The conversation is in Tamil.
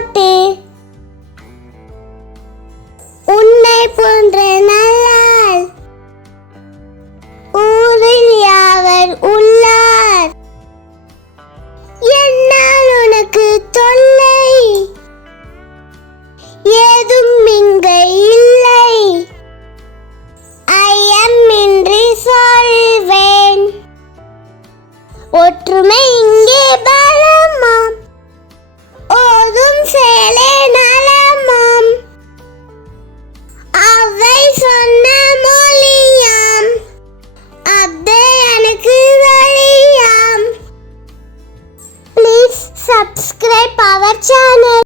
போட்டு உன்னை போன்ற நல்லால் ஊரில் யாவர் உள்ளார். என்னால் உனக்கு தொல்லை ஏதும் இங்கு இல்லை. ஐயமின்றி சொல்வேன், ஒற்றுமை இங்கே பலமாம், ஓதும் செயலே நலமாம். அவை சொன்ன மொழியாம், அப்தே எனக்கு வழியாம். Please subscribe our channel.